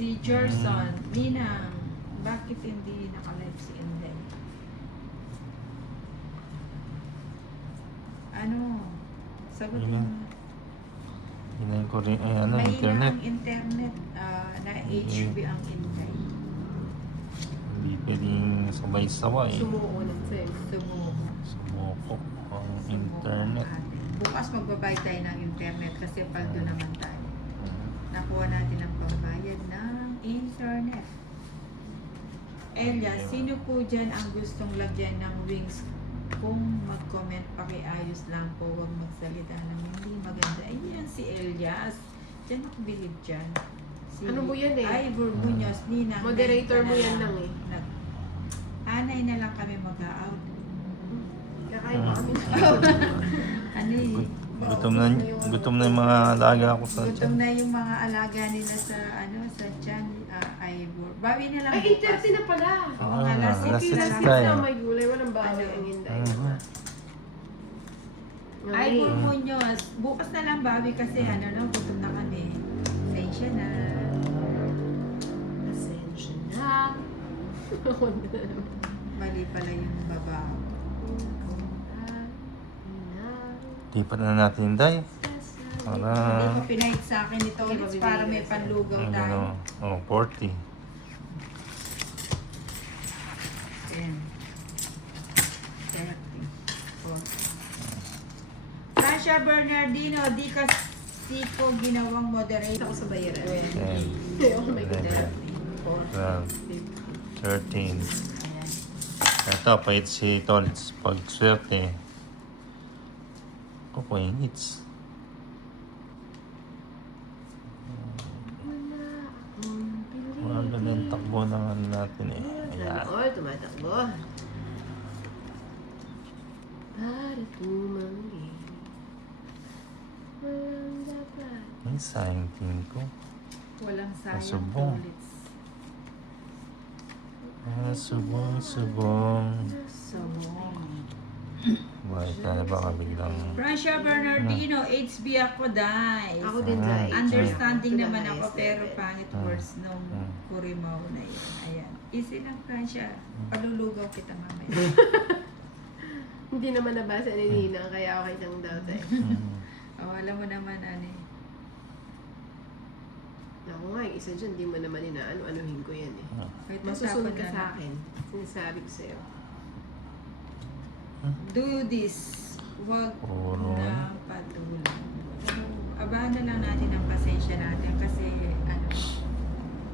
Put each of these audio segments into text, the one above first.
Si Gerson, Ninang, bakit hindi naka-live si Inday? Ano? Sagot Yun mo. na. Hinayin ko rin, ay ano, May internet. ang internet, na HB ang Inday. Hindi pwedeng sabay-sabay. Sumuko lang sa'yo. Sumuko. Sumoko ang Sumuko internet. ang atin. Bukas magbabayad tayo ng internet kasi paldo naman tayo. Nakuha natin ang pambayad ng internet. Elia, sino po dyan ang gustong lagyan ng wings? Kung mag-comment, pakiayos lang po. Huwag magsalita ng hindi maganda. Ayan si Elias. Diyan ako bilib dyan. Si Ano mo yan eh? Ivor Munoz, Nina. Moderator mo yan lang eh. Anay na lang kami mag-out. Kakain pa kami. Ano eh? Gutom na yung mga alaga ko sa Gutom tiyan. na yung mga alaga nila sa sa tiyan, Ivor. Bawi na lang. Ay, 8:30 na pala. Oo nga, last Last week six na lang. tayo. Na may gulay, walang bawi ang hinday. Ivor Munoz, bukas na lang bawi kasi gutom na kami. Pasensya na. Pasensya na. Mali pala yung baba. Di pa na natin, Day. Para, Hindi ko pinahit sa akin ito ulit para may panlugaw tayo. 40. 10, 30, 40. Sasha Bernardino, di kasi ko ginawang moderator. Ako sa bayaran. 10, Oh my God. 11, 12, 13. Ayan. Ito, pahit si Tolz. Pag swerte, ako yung hits. Mga ganun takbo ng ano natin eh. Ayan. All tumatakbo. Para tumanggi. Walang dapat. May sayang team ko. Walang sayang Subong. ulit. Subong. Subong. Bakit tayo baka biglang... Francia Bernardino, HB ako, dai. Ako din Ah. dahil. Understanding To the naman ako highest pero level. pangit words nung Kurimaw na yun. Ayan. Easy lang, Francia. Palulugaw kita mamaya. Hindi naman nabasa ni Nina, kaya okay lang daw tayo. Oh, alam mo naman, ani. Ako nga, yung isa dyan, di mo naman inaano-anuhin ko yan eh. Wait, Masusunod tapon ka na. sa akin. Sinasabi ko sa'yo. Do this. Huwag Puro. na patulang. Abahan na lang natin ang pasensya natin kasi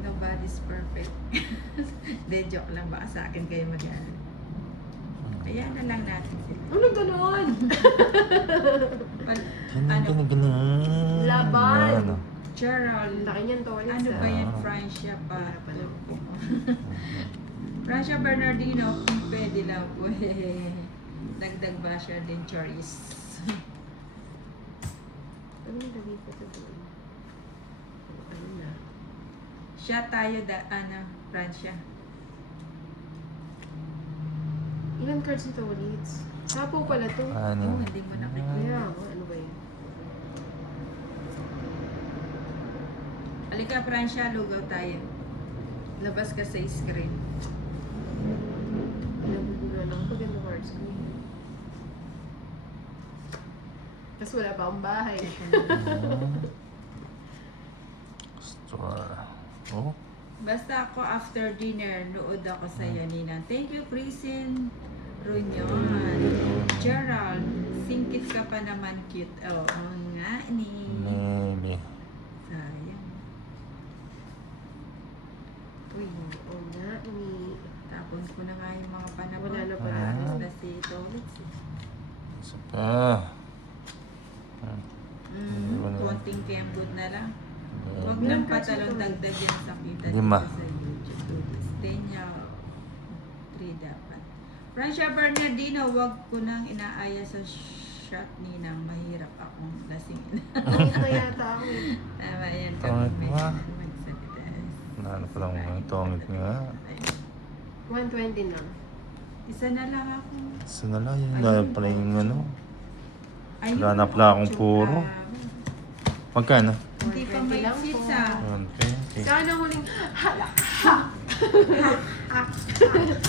nobody's perfect. De, joke lang. Baka sa akin kayo mag-ano. Kaya na lang natin sila. Ano ganon? Ganun. Laban. Ano? Gerald, Laki niyan to. ano ba yan, Francia pa? Para pala. Francia Bernardino, kung pwede lang po. Dagdag ba siya din, Choris? Ano yung lagay ko ito doon? Ano na? Siya tayo, Francia. Ilan cards ito ulit? Sapo pala to. Ano? Hindi mo nakikita. Kaya ako, ano ba yun? Halika, Francia, lugaw tayo. Labas ka sa screen. Nagugulan ako pag ano cards ko. Tapos wala pa akong bahay. Store. Oh. Basta ako after dinner, nood ako sa Nina. Thank you, Prisin Runyon. Gerald, singkit ka pa naman cute. Oo nga ni. Maybe. Sayang. Uy, Oo nga, ni... tapon ko na nga yung mga panahon. Wala na pala. Alas na si Tolitz. Isa pa. Konting kembod na lang. Huwag Maybe. lang patalon dagdag yan sa kita Lima. dito sa YouTube. Stenya, 3 dapat. Francia Bernardino, huwag ko nang inaaya sa shot ni nang mahirap akong lasingin. Ano pa yata ako eh. Tama yan. Tangit may ba? magsalita. Ano pa lang mga tongit nga. 120 lang. Isa na lang ako. Isa na lang yun. Dahil pala yung ano. Ayun, Wala na pala akong puro. tsura. Magkano? Hindi pa may 120 lang seats po. ah. 120. Saan ang huling halak?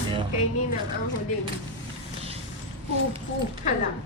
Yeah. Kay Ninang ang huling halak.